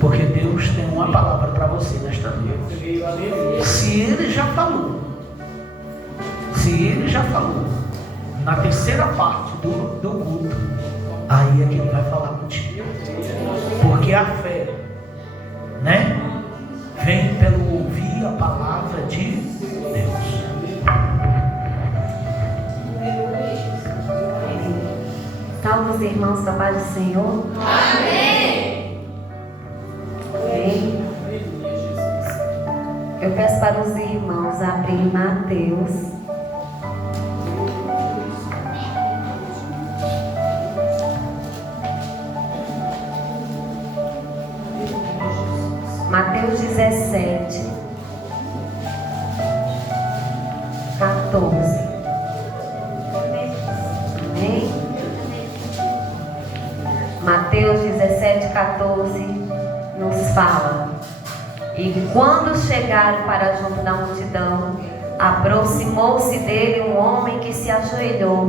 Porque Deus tem uma palavra para você nesta noite. Se Ele já falou, na terceira parte do culto, aí é que Ele vai falar contigo. Porque a fé, né, vem pelo ouvir a palavra de Deus. Salve os irmãos da paz do Senhor. Amém. Amém. Eu peço para os irmãos abrirem Mateus. Mateus 17, 14. Amém? Mateus 17, 14 nos fala: e quando chegaram para junto da multidão, aproximou-se dele um homem que se ajoelhou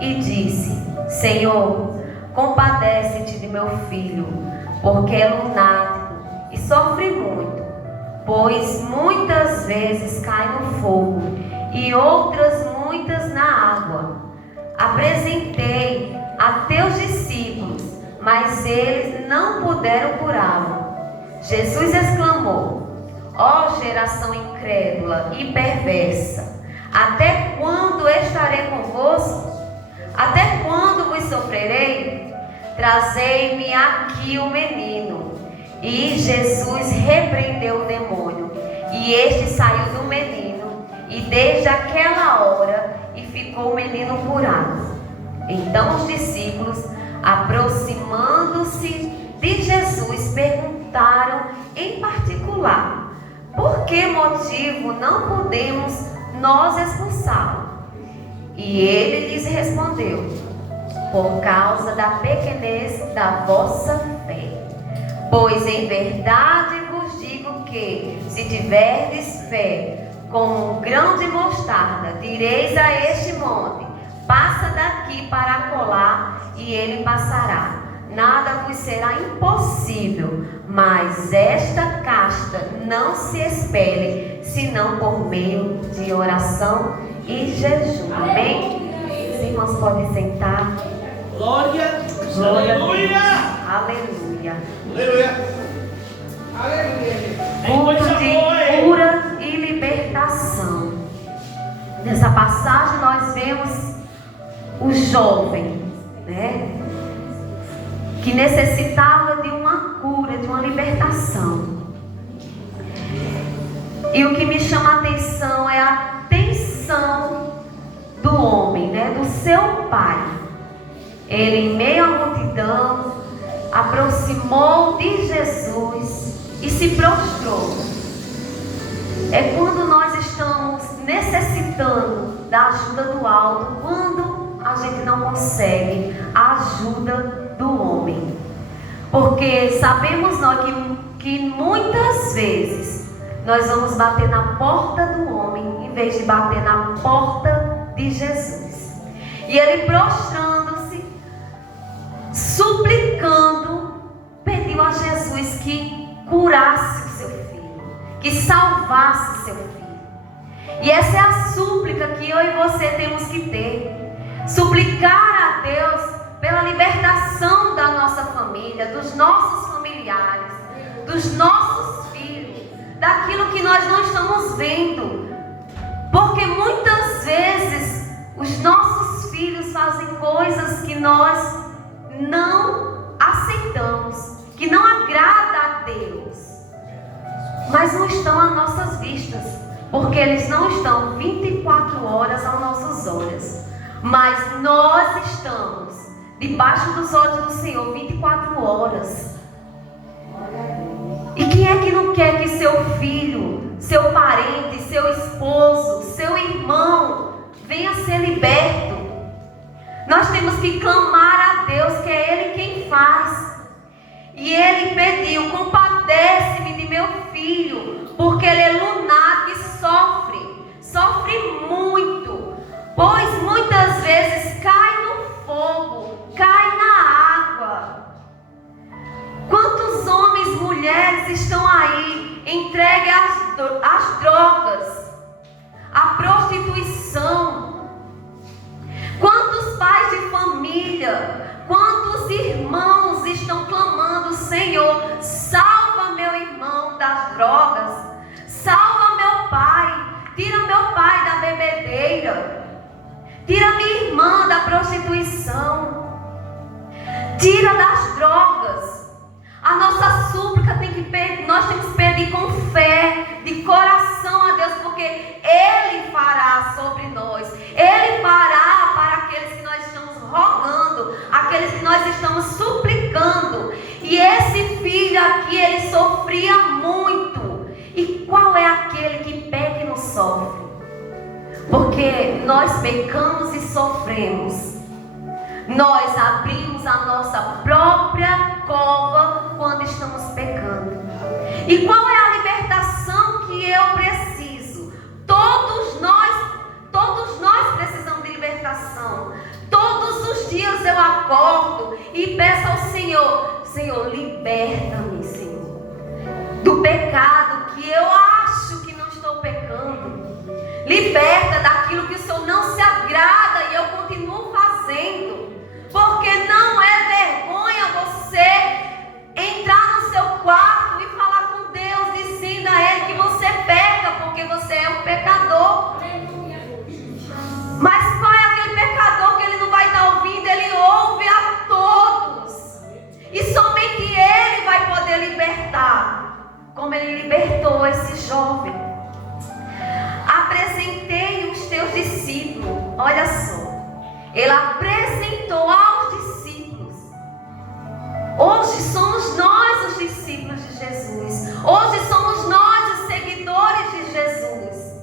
e disse: Senhor, compadece-te de meu filho, porque é lunático e sofre muito, pois muitas vezes cai no fogo e outras muitas na água. Apresentei a teus discípulos, mas eles não puderam curá-lo. Jesus exclamou: ó geração incrédula e perversa, até quando estarei convosco? Até quando vos sofrerei? Trazei-me aqui o menino. E Jesus repreendeu o demônio, e este saiu do menino, e desde aquela hora e ficou o menino curado. Então os discípulos, aproximando-se de Jesus, perguntaram em particular: por que motivo não podemos nós expulsá-lo? E ele lhes respondeu: por causa da pequenez da vossa fé. Pois em verdade vos digo que, se tiverdes fé como um grão de mostarda, direis a este monte: passa daqui para acolá, e ele passará. Nada vos será impossível. Mas esta casta não se expele, senão por meio de oração e jejum. Amém? Os irmãos podem sentar. Glória, Glória a Deus. aleluia. Aleluia. Aleluia. Culto de cura e libertação. Nessa passagem nós vemos o jovem, né, que necessitava de uma cura, de uma libertação. E o que me chama a atenção é a atenção do homem, né, do seu pai. Ele, em meio à multidão, aproximou de Jesus e se prostrou. É quando nós estamos necessitando da ajuda do alto, quando a gente não consegue a ajuda do homem. Porque sabemos nós que muitas vezes nós vamos bater na porta do homem em vez de bater na porta de Jesus. E ele, prostrando-se, suplicando, pediu a Jesus que curasse o seu filho, que salvasse o seu filho. E essa é a súplica que eu e você temos que ter. Suplicar a Deus pela libertação da nossa família, dos nossos familiares, dos nossos filhos, daquilo que nós não estamos vendo. Porque muitas vezes os nossos filhos fazem coisas que nós não aceitamos, que não agrada a Deus, mas não estão às nossas vistas, porque eles não estão 24 horas aos nossos olhos, mas nós estamos debaixo dos olhos do Senhor 24 horas. E quem é que não quer que seu filho, seu parente, seu esposo, seu irmão venha ser liberto? Nós temos que clamar a Deus, que é Ele quem faz. E ele pediu: compadece-me de meu filho, porque ele é lunático e sofre muito, pois muitas vezes cai no fogo, cai na água. Quantos homens, mulheres mulheres estão aí entregues às drogas, à prostituição? Quantos pais de família, quantos irmãos estão clamando: Senhor, salva meu irmão das drogas, salva meu pai, tira meu pai da bebedeira, tira minha irmã da prostituição, tira das drogas. A nossa súplica nós temos que pedir com fé, de coração a Deus, porque Ele fará sobre nós. Ele fará para aqueles que nós estamos rogando, aqueles que nós estamos suplicando. E esse filho aqui, ele sofria muito. E qual é aquele que peca e não sofre? Porque nós pecamos e sofremos. Nós abrimos a nossa própria cova quando estamos pecando. E qual é a libertação que eu preciso? Todos nós precisamos de libertação. Todos os dias eu acordo e peço ao Senhor: Senhor, liberta-me, Senhor, do pecado que eu acho que não estou pecando. Liberta daquilo que o Senhor não se agrada e eu continuo fazendo. Porque não é vergonha você entrar no seu quarto e falar com Deus, dizendo a Ele que você peca, porque você é um pecador. Mas qual é aquele pecador que ele não vai estar ouvindo? Ele ouve a todos. E somente Ele vai poder libertar, como Ele libertou esse jovem. Apresentei os teus discípulos. Olha só. Ele apresentou aos discípulos. Hoje somos nós os discípulos de Jesus. Hoje somos nós os seguidores de Jesus.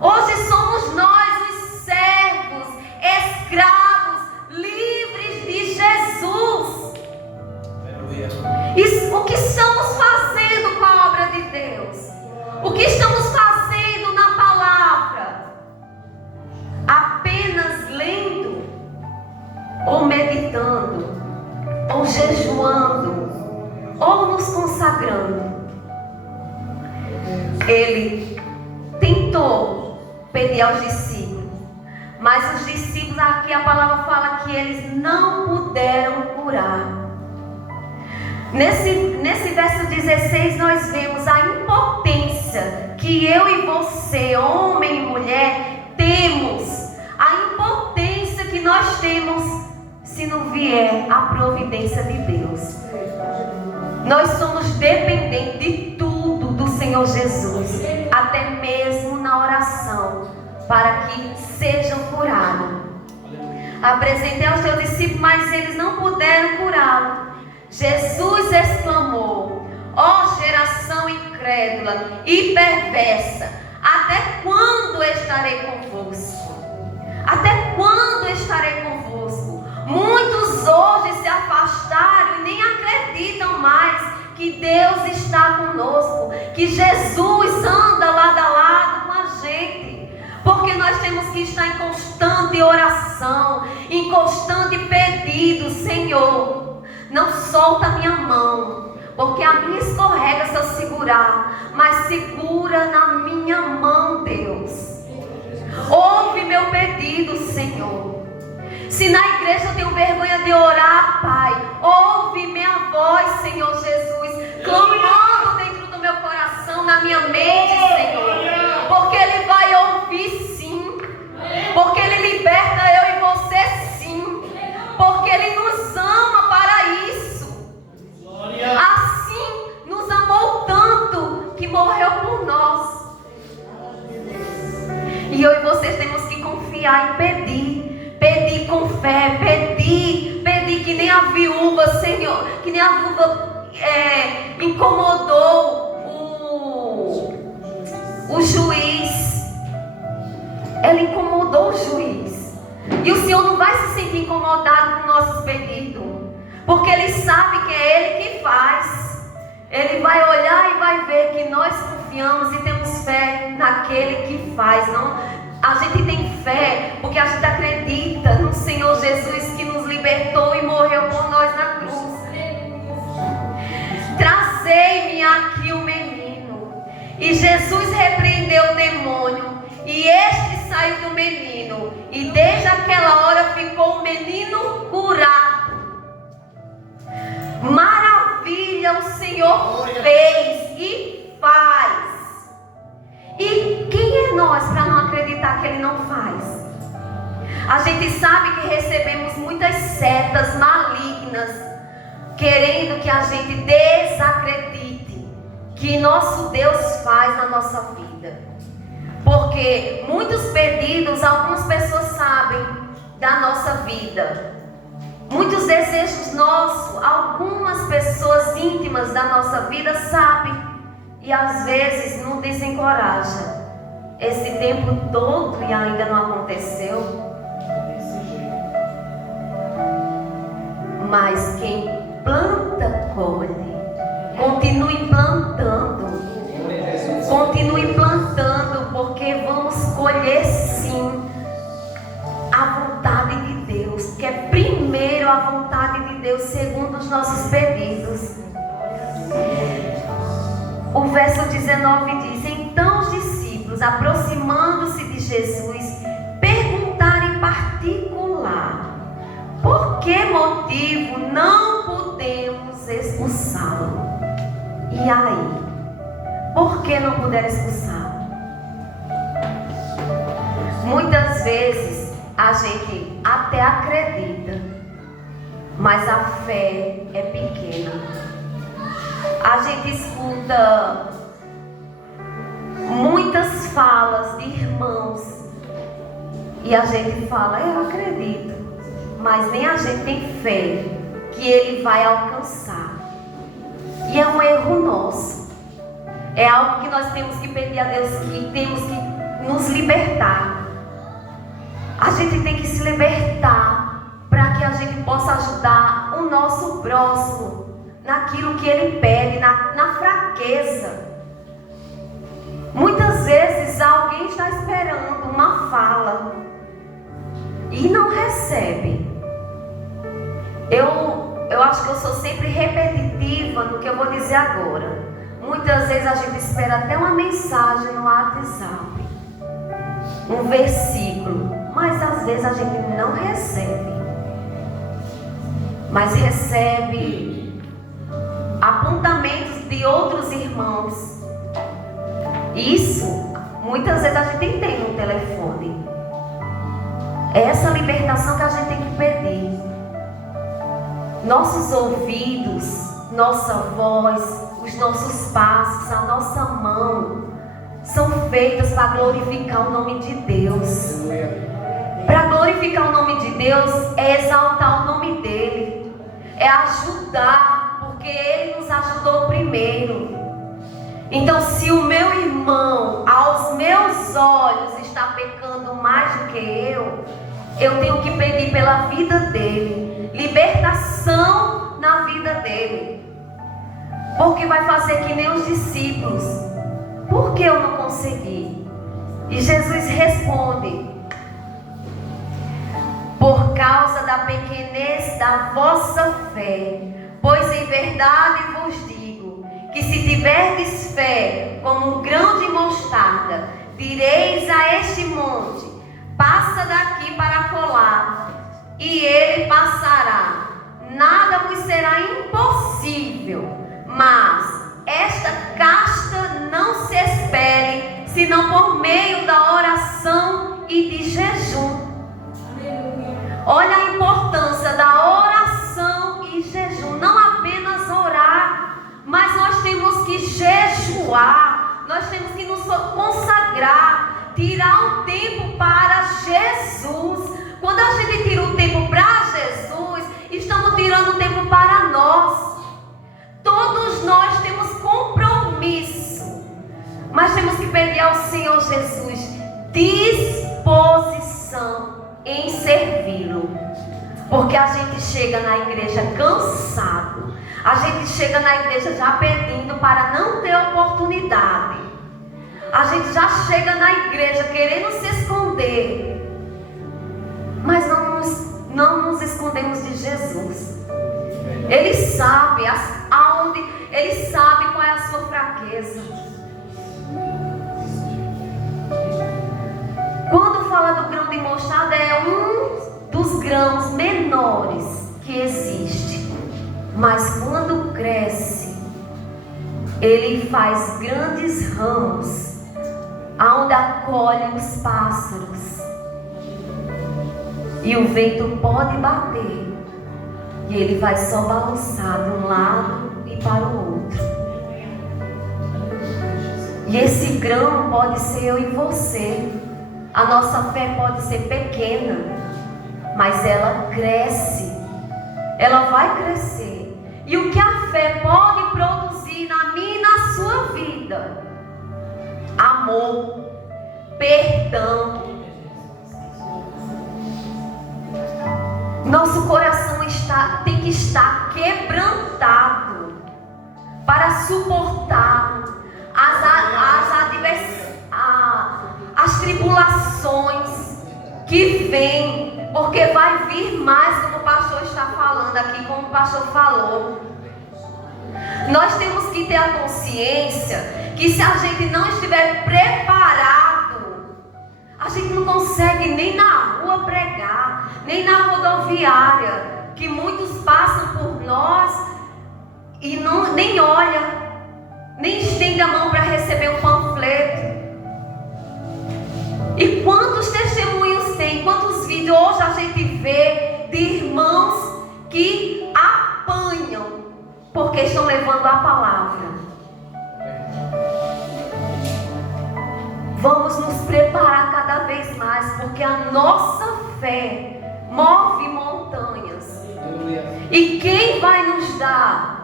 Hoje somos nós os servos, escravos, livres de Jesus. E o que estamos fazendo com a obra de Deus? O que estamos fazendo na palavra? Apenas lendo, ou meditando, ou jejuando, ou nos consagrando. Ele tentou pedir aos discípulos, mas os discípulos, aqui a palavra fala que eles não puderam curar. Nesse verso 16 nós vemos a impotência que eu e você, homem e mulher, temos. A impotência que nós temos se não vier a providência de Deus. Nós somos dependentes de tudo do Senhor Jesus, até mesmo na oração, para que sejam curados. Apresentei aos teus discípulos, mas eles não puderam curá-lo. Jesus exclamou: ó geração incrédula e perversa, até quando estarei convosco? Até quando estarei convosco? Muitos hoje se afastaram e nem acreditam mais que Deus está conosco, que Jesus anda lado a lado com a gente. Porque nós temos que estar em constante oração, em constante pedido: Senhor, não solta a minha mão, porque a minha escorrega se eu segurar, mas segura na minha mão, Deus. Ouve meu pedido, Senhor. Se na igreja eu tenho vergonha de orar, Pai, ouve minha voz, Senhor Jesus, clamando dentro do meu coração, na minha mente, Senhor. Porque Ele vai ouvir, sim. Porque Ele liberta eu e você, sim. Porque Ele nos ama para isso. Assim, nos amou tanto que morreu por nós. E eu e vocês temos que confiar e pedir com fé, pedir que nem a viúva, Senhor, que nem a viúva incomodou o juiz. Ela incomodou o juiz. E o Senhor não vai se sentir incomodado com nossos pedidos, porque Ele sabe que é Ele que faz. Ele vai olhar e vai ver que nós confiamos e temos fé naquele que faz. Não, a gente tem fé porque a gente acredita no Senhor Jesus, que nos libertou e morreu por nós na cruz. Trazei-me aqui E Jesus repreendeu o demônio. E este saiu do menino. E desde aquela hora ficou o menino curado. Maravilha o Senhor fez e faz. E quem é nós para não acreditar que Ele não faz? A gente sabe que recebemos muitas setas malignas, querendo que a gente desacredite que nosso Deus faz na nossa vida. Porque muitos pedidos, algumas pessoas sabem da nossa vida. Muitos desejos nossos, algumas pessoas íntimas da nossa vida sabem. E às vezes não desencoraja. Esse tempo todo e ainda não aconteceu. Mas quem planta, colhe. Continue plantando. Continue plantando, porque vamos colher sim a vontade de Deus, que é primeiro a vontade de Deus, segundo os nossos pedidos. O verso 19 diz: então os discípulos, aproximando-se de Jesus, perguntaram em particular: por que motivo não podemos expulsá-lo? E aí? Por que não puderam expulsá-lo? Muitas vezes a gente até acredita, mas a fé é pequena. A gente escuta muitas falas de irmãos e a gente fala: eu acredito, mas nem a gente tem fé que Ele vai alcançar. E é um erro nosso. É algo que nós temos que pedir a Deus, que temos que nos libertar. A gente tem que se libertar para que a gente possa ajudar o nosso próximo naquilo que ele pede, na fraqueza. Muitas vezes alguém está esperando uma fala e não recebe. Eu acho que eu sou sempre repetitiva no que eu vou dizer agora. Muitas vezes a gente espera até uma mensagem no WhatsApp, um versículo, mas às vezes a gente não recebe. Mas recebe apontamentos de outros irmãos. Isso, muitas vezes a gente tem no telefone. É essa libertação que a gente tem que pedir. Nossos ouvidos, nossa voz, os nossos passos, a nossa mão são feitas para glorificar o nome de Deus. Para glorificar o nome de Deus é exaltar o nome dEle, é ajudar, porque Ele nos ajudou primeiro. Então, se o meu irmão, aos meus olhos, está pecando mais do que eu tenho que pedir pela vida dele, libertação na vida dele. Porque vai fazer que nem os discípulos. Por que eu não consegui? E Jesus responde: por causa da pequenez da vossa fé. Pois em verdade vos digo, que se tiverdes fé como um grão de mostarda, direis a este monte: passa daqui para colar, e ele passará. Nada vos será impossível. Mas esta casta não se espere, senão por meio da oração e de jejum. Olha a importância da oração e jejum. Não apenas orar, mas nós temos que jejuar. Nós temos que nos consagrar, tirar um tempo para Jesus. Quando a gente tira um tempo para Jesus, estamos tirando tempo para nós. Todos nós temos compromisso, mas temos que pedir ao Senhor Jesus disposição em servi-lo. Porque a gente chega na igreja cansado, a gente chega na igreja já pedindo para não ter oportunidade, a gente já chega na igreja querendo se esconder, mas não nos escondemos de Jesus. Ele sabe aonde, Ele sabe qual é a sua fraqueza. Quando fala do grão de mostarda, é um dos grãos menores que existe. Mas quando cresce, ele faz grandes ramos, aonde acolhe os pássaros. E o vento pode bater, e ele vai só balançar de um lado e para o outro. E esse grão pode ser eu e você. A nossa fé pode ser pequena, mas ela cresce. Ela vai crescer. E o que a fé pode produzir na minha e na sua vida? Amor, perdão. Nosso coração tem que estar quebrantado para suportar as tribulações que vêm, porque vai vir mais, como o pastor está falando aqui, como o pastor falou. Nós temos que ter a consciência que se a gente não estiver preparado, a gente não consegue nem na rua pregar, nem na rodoviária, que muitos passam por nós e nem olha, nem estende a mão para receber um panfleto. E quantos testemunhos tem, quantos vídeos hoje a gente vê de irmãos que apanham porque estão levando a palavra. Vamos nos preparar cada vez mais, porque a nossa fé move montanhas. E quem vai nos dar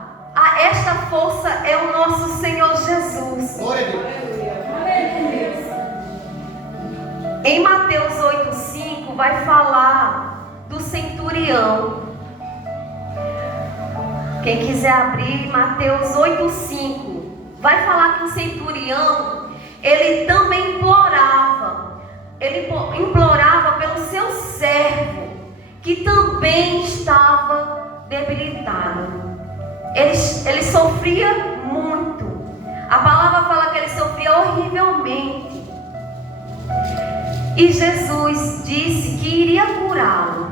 esta força é o nosso Senhor Jesus. Em Mateus 8,5 vai falar do centurião. Quem quiser abrir Mateus 8,5 vai falar que o centurião, ele também implorava. Ele implorava pelo seu servo, que também estava debilitado. Ele sofria muito. A palavra fala que ele sofria horrivelmente. E Jesus disse que iria curá-lo.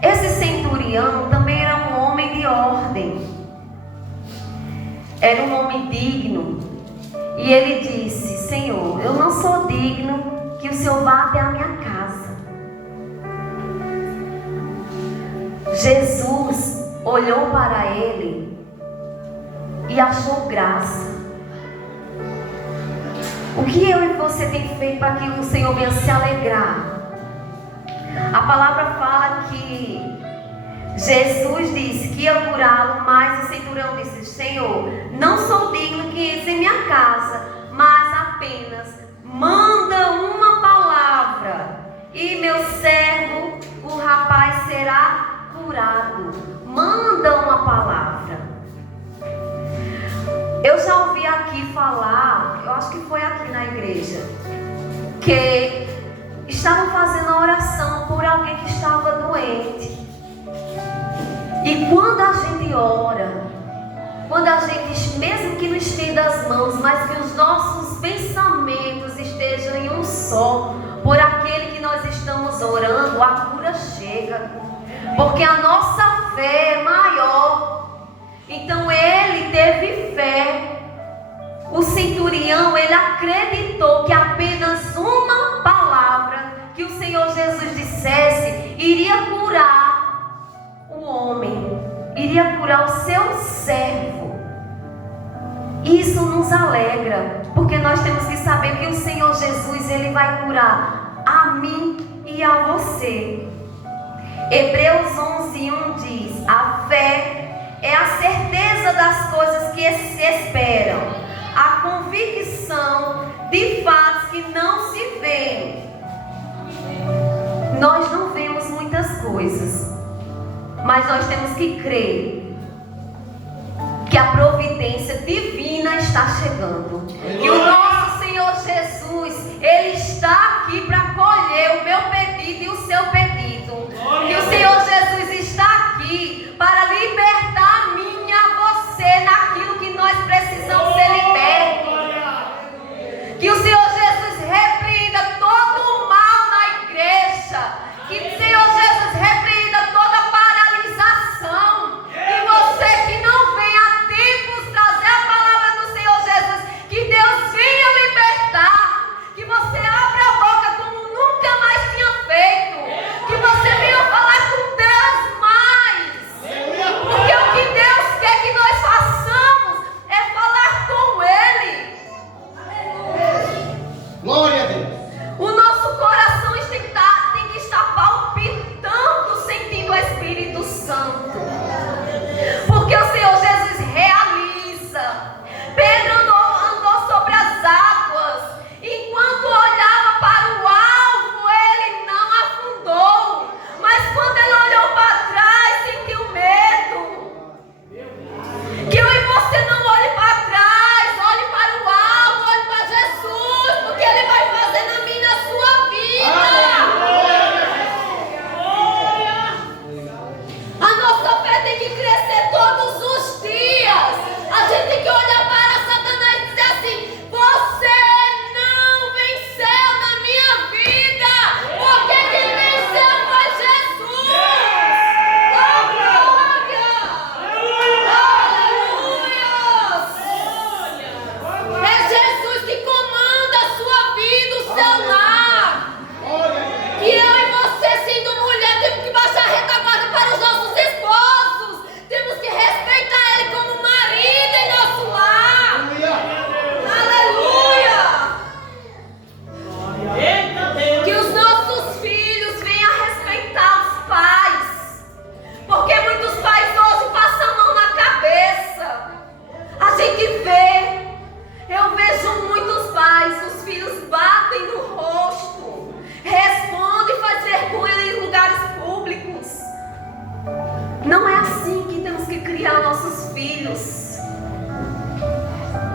Esse centurião também era um homem de ordem. Era um homem digno. E ele disse: Senhor, eu não sou digno que o Senhor vá até a minha casa. Jesus olhou para ele e achou graça. O que eu e você tem feito para que o Senhor venha se alegrar? A palavra fala que Jesus disse que ia curá-lo, mas o centurião disse: Senhor, não sou digno que entre em minha casa, mas apenas manda uma palavra e meu servo, o rapaz, será curado. Manda uma palavra. Eu já ouvi aqui falar, eu acho que foi aqui na igreja, que estavam fazendo a oração por alguém que estava doente. E quando a gente ora, quando a gente, mesmo que não estenda as mãos, mas que os nossos pensamentos estejam em um só, por aquele que nós estamos orando, a cura chega. Porque a nossa fé é maior. Então ele teve fé. O centurião, ele acreditou que apenas uma palavra que o Senhor Jesus dissesse iria curar o homem, iria curar o seu servo. Isso nos alegra, porque nós temos que saber que o Senhor Jesus, ele vai curar a mim e a você. Hebreus 11:1 diz: a fé é a certeza das coisas que se esperam, a convicção de fatos que não se veem. Nós não vemos muitas coisas, mas nós temos que crer que a providência divina está chegando. E o nosso Senhor Jesus, ele está aqui para colher o meu pedido e o seu pedido. E o Senhor Jesus está aqui para libertar a mim e a você naquilo que nós precisamos ser libertos.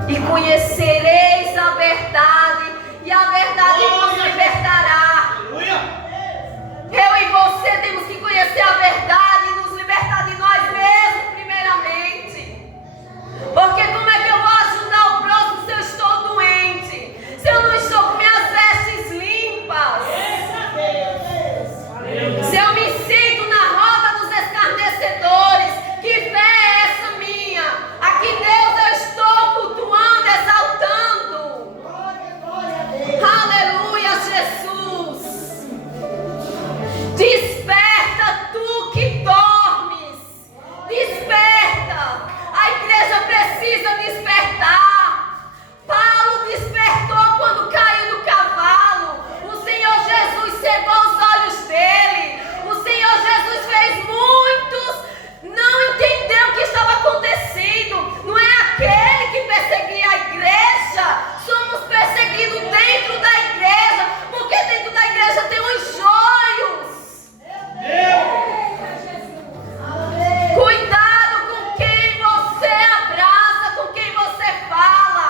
E conhecereis a verdade, e a verdade vos libertará. Eu e você temos que conhecer a verdade e nos libertar de nós mesmos, primeiramente. Porque como é que eu vou ajudar o próximo se eu estou doente? Se eu não estou com minhas vestes limpas? Se eu me sinto na roda dos escarnecedores? Que fé é essa minha? A que Deus eu estou cultuando, exaltando? Aleluia, Jesus. Desperta tu que dormes. Desperta. A igreja precisa despertar. Paulo despertou quando caiu do cavalo. O Senhor Jesus cegou os olhos dele. O Senhor Jesus fez muitos não entender o que estava acontecendo. Não é aquele que perseguia a igreja. Somos perseguidos dentro da igreja, porque dentro da igreja tem os joios. Cuidado com quem você abraça, com quem você fala.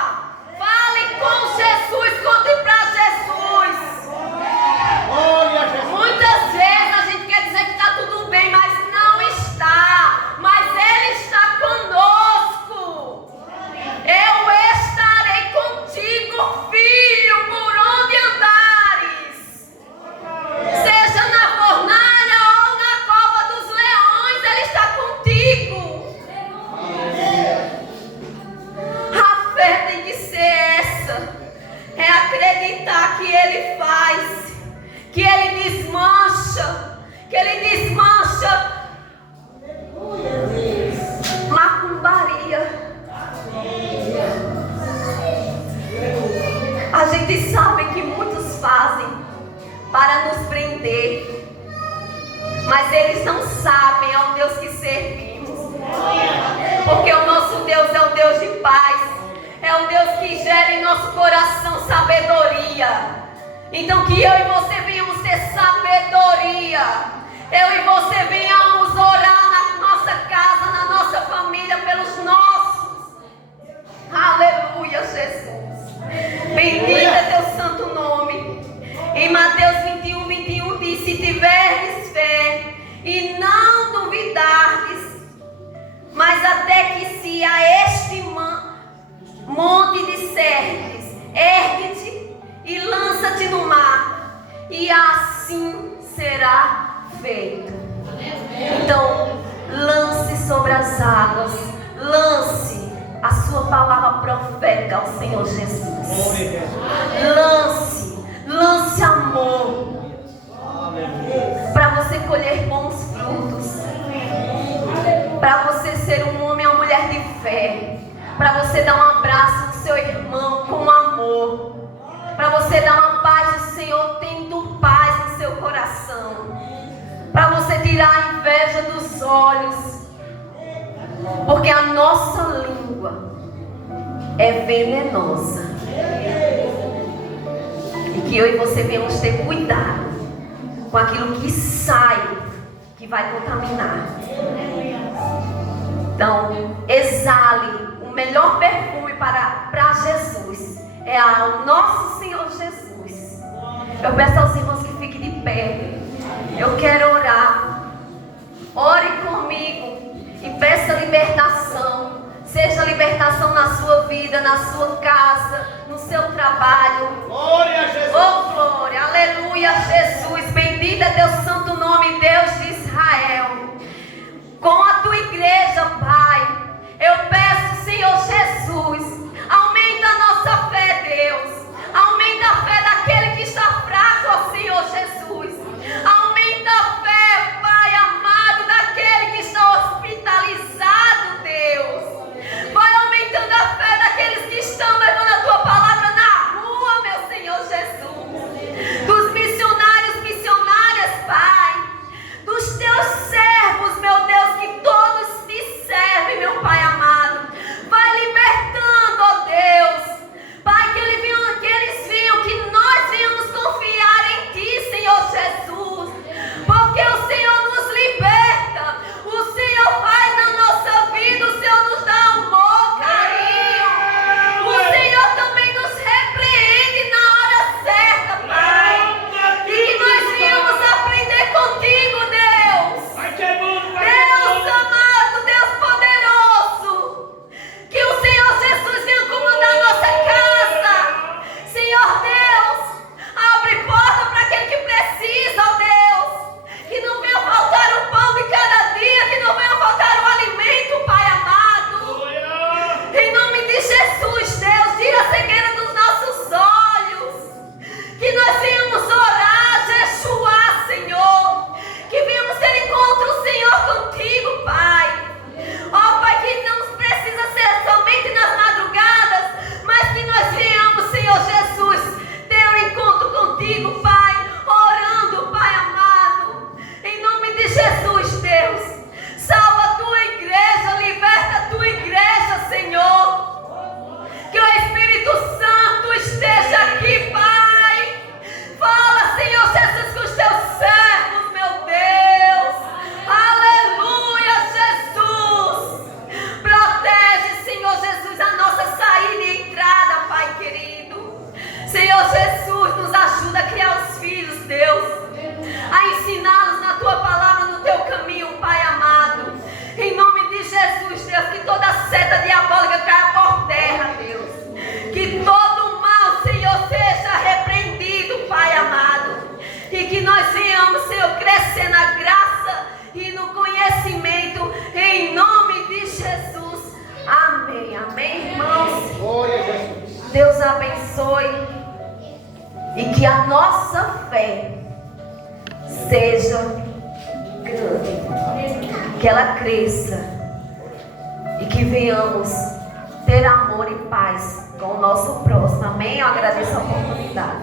Fale com Jesus, conte para Jesus. Muitas vezes a gente quer dizer que está tudo bem, mas não está. Mas Ele está conosco. Eu estarei contigo, filho, por onde andares. Seja na fornalha ou na cova dos leões, Ele está contigo. A fé tem que ser essa. É acreditar que Ele faz, que Ele desmancha, macumbaria. A gente sabe que muitos fazem para nos prender, mas eles não sabem ao Deus que servimos. Porque o nosso Deus é o Deus de paz, é o Deus que gera em nosso coração sabedoria. Então que eu e você venhamos ter sabedoria. Eu e você venhamos orar na nossa casa, na nossa família, pelos nossos. Aleluia, Jesus. Bendito é teu santo nome. Em Mateus 21 diz: se tiverdes fé e não duvidardes, mas até que se a este monte disserdes, ergue-te e lança-te no mar, e assim será feito. Então, lance sobre as águas, lance a sua palavra profética ao Senhor Jesus. Lance amor, para você colher bons frutos, para você ser um homem ou mulher de fé, para você dar um abraço no seu irmão com amor, para você dar uma paz do Senhor, tendo paz no seu coração, para você tirar a inveja dos olhos, porque a nossa língua é venenosa. E que eu e você venhamos ter cuidado com aquilo que sai, que vai contaminar. Então, exale o melhor perfume para Jesus. É ao nosso Senhor Jesus. Eu peço aos irmãos que fiquem de pé. Eu quero orar. Ore comigo e peça libertação. Seja libertação na sua vida, na sua casa, no seu trabalho. Glória a Jesus. Oh, glória, aleluia, Jesus. Bendito é teu santo nome, Deus de Israel. Com a tua igreja, Pai, eu peço, Senhor Jesus, aumenta a nossa fé, Deus. Aumenta a fé daquele que está fraco, ó Senhor Jesus. Aumenta a fé, Pai amado, daquele que está hospitalizado, Deus. Vai aumentando a fé daqueles que estão levando a tua palavra na rua, meu Senhor Jesus. Dos missionários, missionárias, Pai. Dos Deus abençoe e que a nossa fé seja grande, que ela cresça e que venhamos ter amor e paz com o nosso próximo. Amém? Eu agradeço a oportunidade.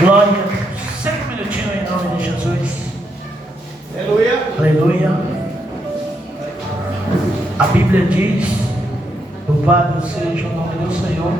Glória a Deus. 5 minutinhos em nome de Jesus. Aleluia. Aleluia. A Bíblia diz: louvado seja o nome do Senhor.